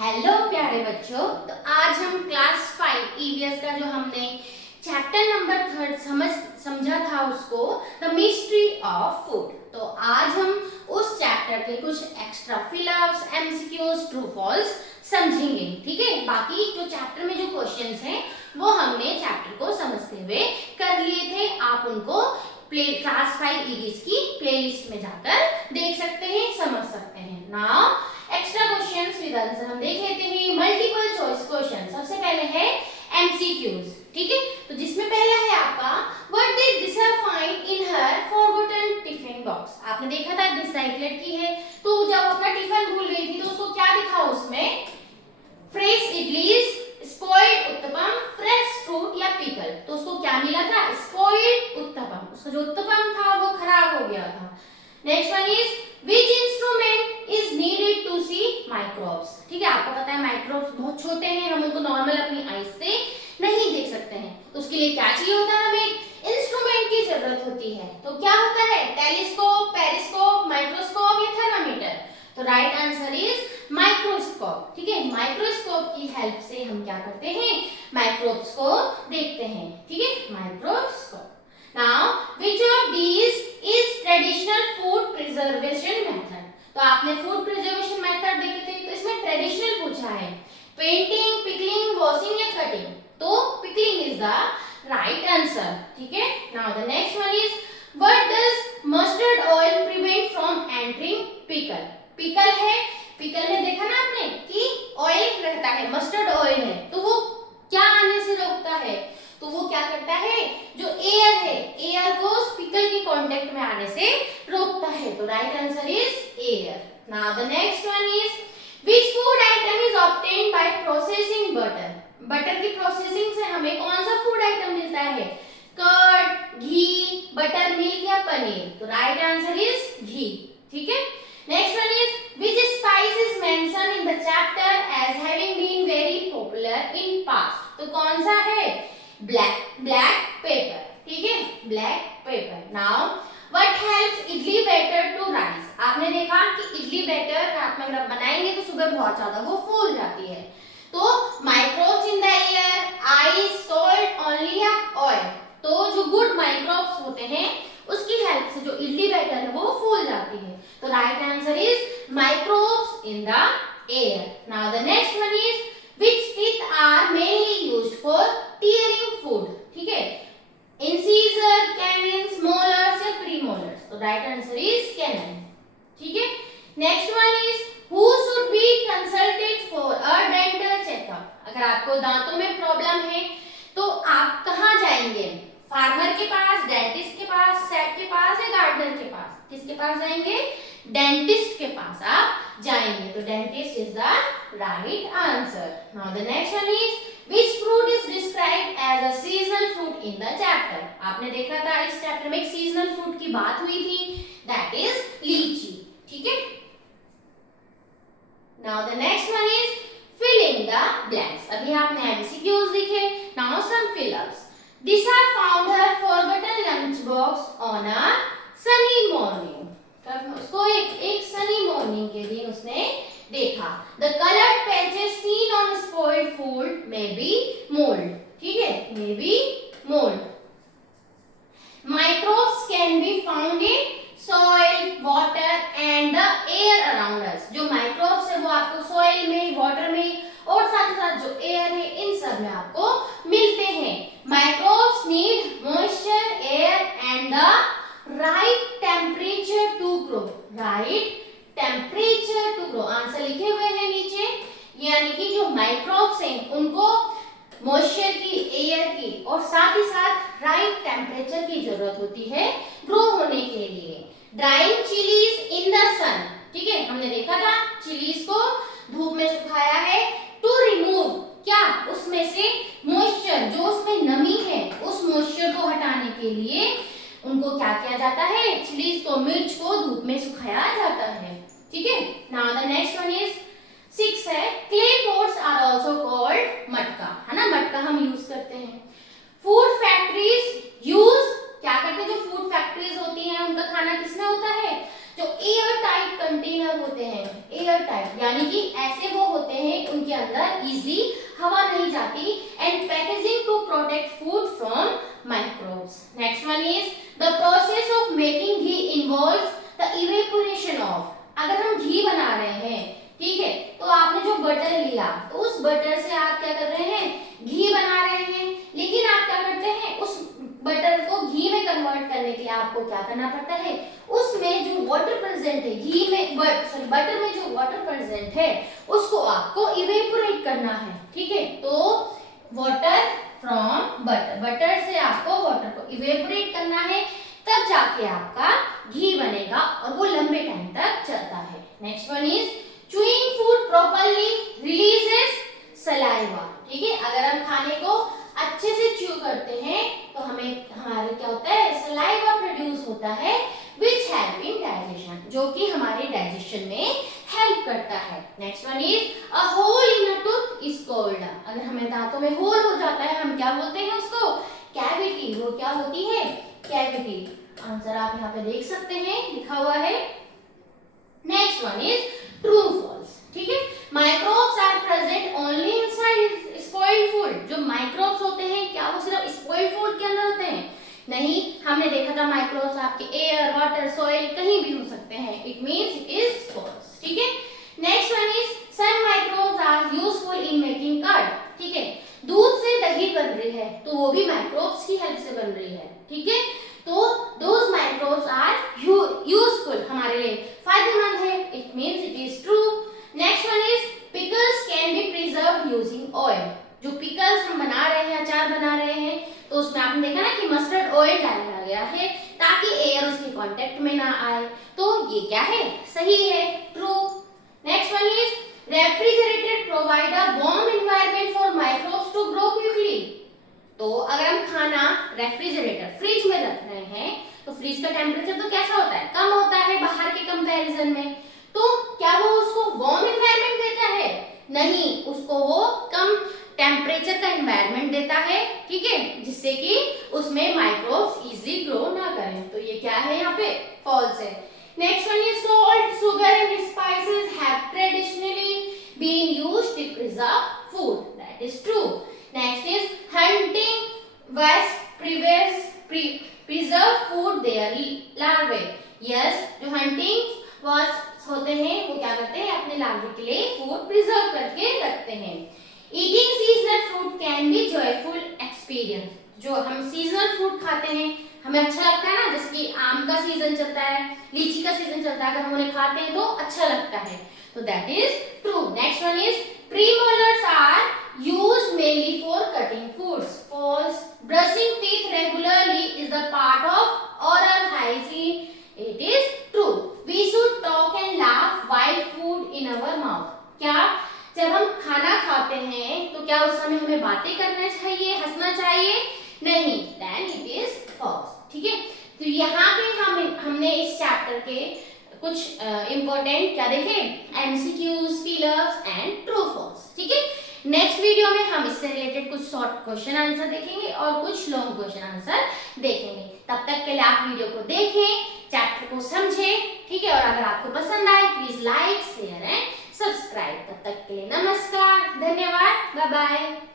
Hello प्यारे बच्चों, तो आज हम क्लास 5 ईवीएस का जो हमने चैप्टर नंबर 3 समझा था उसको द मिस्ट्री ऑफ फूड। तो आज हम उस चैप्टर के कुछ extra fill ups, MCQs, true false समझेंगे। ठीक है, बाकी जो चैप्टर में जो क्वेश्चंस हैं वो हमने चैप्टर को समझते हुए कर लिए थे। आप उनको क्लास 5 ईवीएस की प्लेलिस्ट में जाकर देख सकते हैं, समझ सकते हैं। Now extra questions with answer हम देख लेते हैं। मल्टीपल चॉइस क्वेश्चन, सबसे पहले है एमसीक्यूज। ठीक है, तो जिसमें पहला है आपका what did Disha find in her forgotten tiffin box. आपने देखा था दिशा एक लड़की है, तो जब अपना टिफिन भूल गई थी तो उसको क्या दिखा उसमें? Fresh idlis, spoiled uttapam, fresh fruit या पिकल। तो उसको क्या मिला था? स्पॉइल्ड उत्तपम। उसका जो उत्तपम था वो खराब हो गया था। Next one is which instrument is needed to see microbes. ठीक है, आपको पता है माइक्रोब्स बहुत छोटे हैं, हम उनको नॉर्मल अपनी आईज से नहीं देख सकते हैं। तो उसके लिए क्या चाहिए होता है? हमें इंस्ट्रूमेंट की जरूरत होती है। तो क्या होता है? टेलीस्कोप, पेरिस्कोप, माइक्रोस्कोप या थर्मामीटर। तो राइट आंसर इज माइक्रोस्कोप। ठीक है, माइक्रोस्कोप की हेल्प से हम क्या करते हैं? माइक्रोब्स को देखते हैं। ठीक है, microscope. Now, which of these is traditional food preservation method? तो आपने फूड प्रिजर्वेशन मेथड देखे थे, तो इसमें ट्रेडिशनल पूछा है। पेंटिंग, पिकलिंग, वॉशिंग या कटिंग। तो pickling is the right answer. ठीक है, now the next one is what does mustard oil prevent from entering pickle. Pickle है, पिकल में देखा ना आपने कि ऑयल रहता है, मस्टर्ड ऑयल है, तो वो क्या आने से रोकता है? तो वो क्या करता है? जो एयर है, एयर को पिकल के कांटेक्ट में आने से रोकता है। तो right answer is air. Now the next one is which food item is obtained by processing butter. Butter की प्रोसेसिंग से हमें कौन सा फूड आइटम मिलता है? कर्ड, घी, बटर मिल्क या पनीर। तो राइट आंसर इज घी। ठीक है, next one is which spice is mentioned in the chapter as having been very popular in past. तो कौन सा है? Black pepper. ठीक है, black pepper. Now what helps idli batter to rise. आपने देखा कि इडली बैटर रात में अगर बनाएंगे तो सुबह बहुत ज्यादा वो फूल जाती है। तो microbes in the air, ice, salt, only या ऑयल। तो जो गुड माइक्रोब्स होते हैं उसकी हेल्प से जो इडली बैटर है वो फूल जाती है। तो right answer is microbes in the air. Now the next one is which teeth are mainly used for tearing food. ठीक है, incisor, canines, molars या premolars. तो right answer is canine. ठीक है, next one is who should be consulted for a dental checkup. अगर आपको दांतों में प्रॉब्लम है तो आप कहाँ जाएंगे? फार्मर के पास, डेंटिस्ट के पास, सेट के पास या गार्डनर के पास? किसके पास जाएंगे? डेंटिस्ट के पास आप जाएंगे। तो dentist is the right answer. Now the next one is which fruit is described as a seasonal fruit in the chapter. आपने देखा था इस चैप्टर में एक सीजनल फ्रूट की बात हुई थी, दैट इज लीची। ठीक है, now the next one is fill in the blanks. अभी आपने एमसीक्यूज देखे, now some fill ups. Disha found her forgotten lunch box on a sunny morning. उसको एक सनी मॉर्निंग के दिन उसने देखा। The coloured patches seen on spoiled food may be mould. ठीक है, may be mould. Microbes can be found in soil, water and the air around us. जो microbes है वो आपको सॉइल में, वाटर में और साथ साथ जो एयर है इन सब में आपको मिलते हैं। Microbes need moisture, air and the right temperature to grow. Right temperature to grow, answer लिखे हुए हैं नीचे। यानी कि जो माइक्रोब्स हैं उनको मॉइस्चर की, एयर की और साथ ही साथ राइट टेम्परेचर की जरूरत होती है ग्रो होने के लिए। ड्राइंग चिलीज इन द सन। ठीक है, हमने देखा था चिलीज को धूप में सुखाया है टू रिमूव क्या? उसमें से मॉइस्चर, जो उसमें नमी है उस मॉइस्चर को हटाने के लिए उनको क्या किया जाता है? चिलीज को, मिर्च को धूप में सुखाया जाता है। ठीक है, now the next one is 6 है clay pots are also called matka. है ना, मटका हम यूज करते हैं। फूड फैक्ट्रीज यूज क्या करते हैं? जो फूड फैक्ट्रीज होती हैं उनका खाना किसमें होता है? जो एयर टाइट कंटेनर होते हैं, एयर टाइट, वाटर, यानी कि ऐसे वो होते हैं उनके अंदर इजीली हवा नहीं जाती, and packaging to protect food from microbes. Next one is the process of making ghee involves the evaporation of. अगर हम घी बना रहे हैं, ठीक है, तो आपने जो बटर लिया तो उस बटर से आप क्या कर रहे हैं, घी बना रहे हैं, लेकिन आप क्या करते हैं, उस बटर को घी में कन्वर्ट करने के लिए आपको क्या करना पड़ता है, उसमें जो वाटर प्रेजेंट है घी में, बटर में जो वाटर प्रेजेंट है उसको आपको इवेपोरेट करना है, ठीक है। तो वाटर फ्रॉम बटर, बटर से आपको वाटर को इवेपोरेट करना है, तब जाके आपका घी बनेगा और वो लंबे टाइम तक चलता है। Next one is chewing food properly releases saliva, ठीक है। अगर हम खाने को अच्छे से च्यू करते हैं तो हमें हमारे क्या होता है, सलाइवा प्रोड्यूस होता है, विच हेल्प इन डाइजेशन, जो कि हमारे डाइजेशन में हेल्प करता है। Next one is a hole in a tooth is called, अगर हमें दांतों में होल हो जाता है हम क्या बोलते हैं उसको, कैविटी। वो क्या होती है, कैविटी। आंसर आप यहाँ पे देख सकते हैं, लिखा हुआ है। Next one is true false, ठीक है। Microbes are present only inside spoiled food, जो माइक्रोब्स होते हैं क्या वो सिर्फ स्पॉइल्ड फूड के अंदर होते हैं, नहीं। हमने देखा था माइक्रोब्स आपके एयर, वाटर, सॉइल कहीं भी हो सकते हैं, it means it is false, ठीक है। Next one is some microbes are useful in making curd, ठीक है। दूध से दही बन रही है तो वो भी माइक्रोब्स की हेल्प से बन रही है, ठीक है। तो दोज माइक्रोब्स आर यूजफुल, हमारे लिए फायदेमंद है, it means it is true. Next one is pickles can be preserved using oil, जो पिकल्स हम बना रहे हैं, अचार बना रहे हैं, तो उसमें आपने देखा ना कि मस्टर्ड ऑयल डाला गया है ताकि एयर उसके कांटेक्ट में ना आए, तो ये क्या है, सही है, true. Next one is refrigerator provide a warm environment for microbes to grow quickly, तो अगर हम खाना रेफ्रिजरेटर फ्रिज में रख रहे हैं तो फ्रिज का टेम्परेचर तो कैसा होता है, कम होता है बाहर के कंपैरिजन में, तो क्या वो उसको वार्म एनवायरनमेंट देता है, नहीं, उसको वो कम टेम्परेचर का एनवायरनमेंट देता है, ठीक है, जिससे कि उसमें माइक्रोब्स इजीली ग्रो ना करें, तो ये क्या है, यहाँ पे फॉल्स है। Next one is salt, sugar and spices have traditionally been used to preserve food, that is true. Next is hunting was preserve food their larvae. Yes, जो hunting was होते हैं वो क्या करते हैं, अपने larvae के लिए food preserve करके रखते हैं। Eating seasonal fruit can be joyful experience, जो हम seasonal fruit खाते हैं हमें अच्छा लगता है ना, जैसे कि आम का सीजन चलता है, लीची का सीजन चलता है, अगर हम उन्हें खाते हैं तो अच्छा लगता है, तो that is true. Next one is premolars are used mainly for cutting foods. False. Brushing teeth regularly is the part of oral hygiene. It is true. We should talk and laugh while food in our mouth. क्या जब हम खाना खाते हैं तो क्या उस समय हमें बातें करना चाहिए, हंसना चाहिए, नहीं, then it is false, ठीक है। तो यहाँ पे हमने इस चैप्टर के कुछ इंपॉर्टेंट क्या देखे, MCQs, fillers and true false, ठीक है। नेक्स्ट वीडियो में हम इससे रिलेटेड कुछ शॉर्ट क्वेश्चन आंसर देखेंगे और कुछ लॉन्ग क्वेश्चन आंसर देखेंगे। तब तक के लिए आप वीडियो को देखें, चैप्टर को समझें, ठीक है, और अगर आपको पसंद आए please like, share and subscribe. तब तक के लिए नमस्कार, धन्यवाद, बाय बाय।